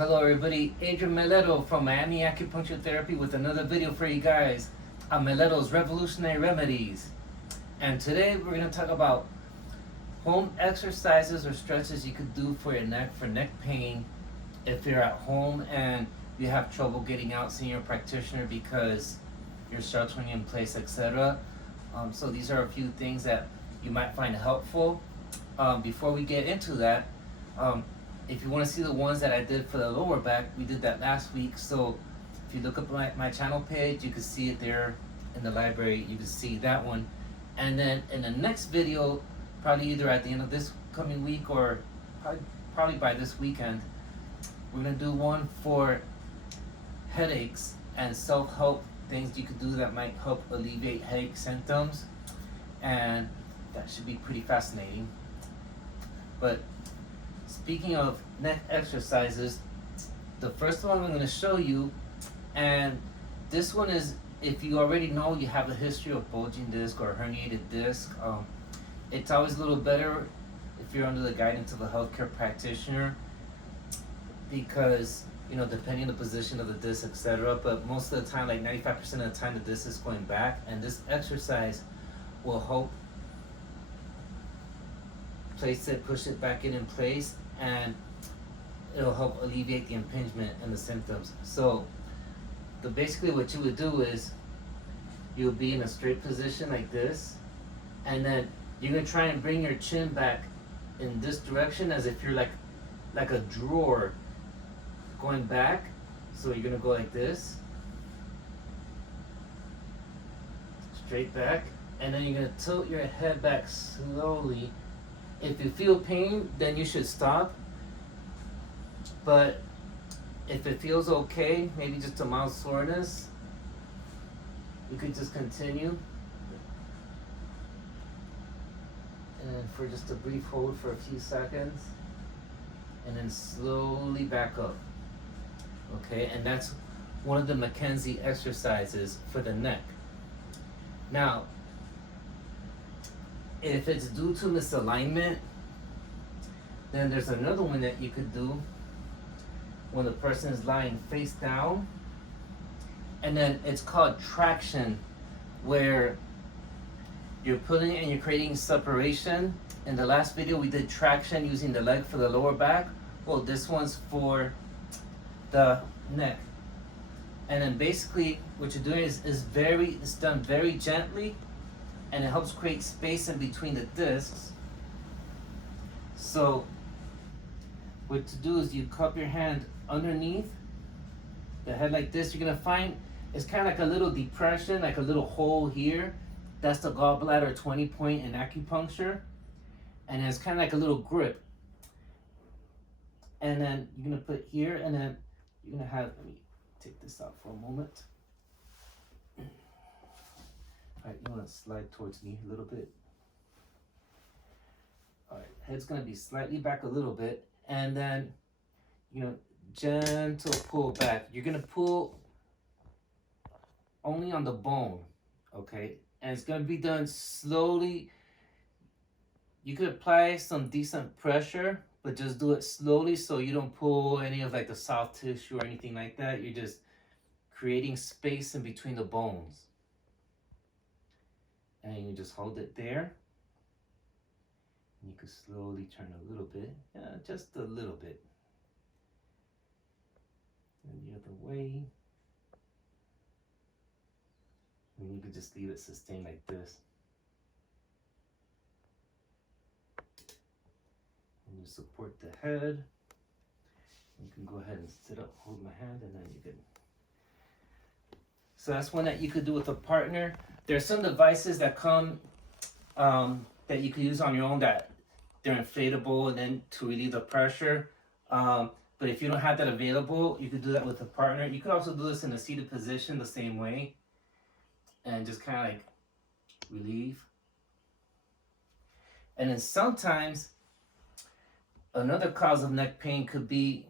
Hello everybody, Adrian Meleto from Miami Acupuncture Therapy with another video for you guys on Meleto's Revolutionary Remedies. And today we're going to talk about home exercises or stretches you could do for your neck, for neck pain if you're at home and you have trouble getting out seeing your practitioner because you're sheltering in place, etc. So these are a few things that you might find helpful. Before we get into that, if you want to see the ones that I did for the lower back, we did that last week. So if you look up my channel page, you can see it there in the library. You can see that one. And then in the next video, probably either at the end of this coming week or probably by this weekend, we're going to do one for headaches and self-help things you could do that might help alleviate headache symptoms. And that should be pretty fascinating. But speaking of neck exercises, the first one I'm going to show you, and this one is if you already know you have a history of bulging disc or herniated disc. It's always a little better if you're under the guidance of a healthcare practitioner because, you know, depending on the position of the disc, etc. But most of the time, like 95% of the time, the disc is going back, and this exercise will help place it, push it back in place, and it'll help alleviate the impingement and the symptoms. So basically what you would do is you'll be in a straight position like this, and then you're going to try and bring your chin back in this direction as if you're like a drawer going back. So you're going to go like this, straight back, and then you're going to tilt your head back slowly. If you feel pain, then you should stop. But if it feels okay, maybe just a mild soreness, you could just continue. And for just a brief hold for a few seconds. And then slowly back up. Okay, and that's one of the McKenzie exercises for the neck. Now, if it's due to misalignment, then there's another one that you could do when the person is lying face down. And then it's called traction, where you're putting and you're creating separation. In the last video, we did traction using the leg for the lower back. Well, this one's for the neck. And then basically what you're doing is it's done very gently, and it helps create space in between the discs. So what to do is you cup your hand underneath the head like this. You're gonna find it's kind of like a little depression, like a little hole here. That's the gallbladder 20 point in acupuncture. And it's kind of like a little grip. And then you're gonna put here, and then you're gonna have, let me take this out for a moment. Alright, you want to slide towards me a little bit. Alright, head's going to be slightly back a little bit, and then, you know, gentle pull back. You're going to pull only on the bone, okay? And it's going to be done slowly. You could apply some decent pressure, but just do it slowly so you don't pull any of like the soft tissue or anything like that. You're just creating space in between the bones. And you just hold it there. You can slowly turn a little bit, just a little bit. And the other way. And you can just leave it sustained like this. And you support the head. You can go ahead and sit up, hold my hand, and then you can. So that's one that you could do with a partner. There's some devices that come that you could use on your own that they're inflatable and then to relieve the pressure. But if you don't have that available, you could do that with a partner. You could also do this in a seated position the same way and just kind of like relieve. And then sometimes another cause of neck pain could be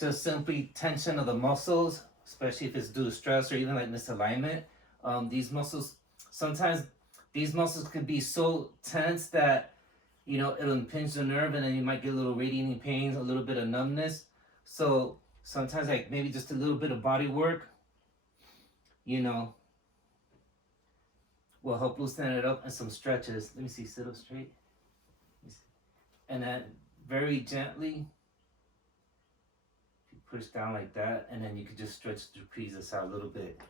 just simply tension of the muscles, especially if it's due to stress or even like misalignment. Sometimes these muscles could be so tense that you know, it'll impinge the nerve and then you might get a little radiating pain, a little bit of numbness. So sometimes like maybe just a little bit of body work, you know, will help loosen it up, and some stretches. Let me see, sit up straight. And then very gently push down like that, and then you could just stretch the trapezius out a little bit.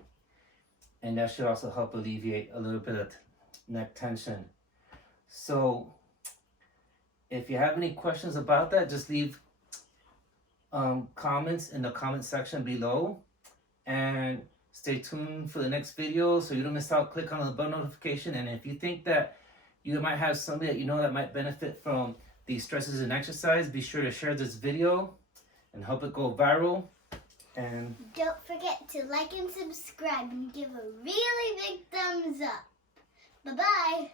And that should also help alleviate a little bit of neck tension. So if you have any questions about that, just leave comments in the comment section below, and stay tuned for the next video so you don't miss out. Click on the bell notification, and if you think that you might have somebody that you know that might benefit from these stresses and exercise, be sure to share this video and help it go viral. And don't forget to like and subscribe and give a really big thumbs up. Bye-bye.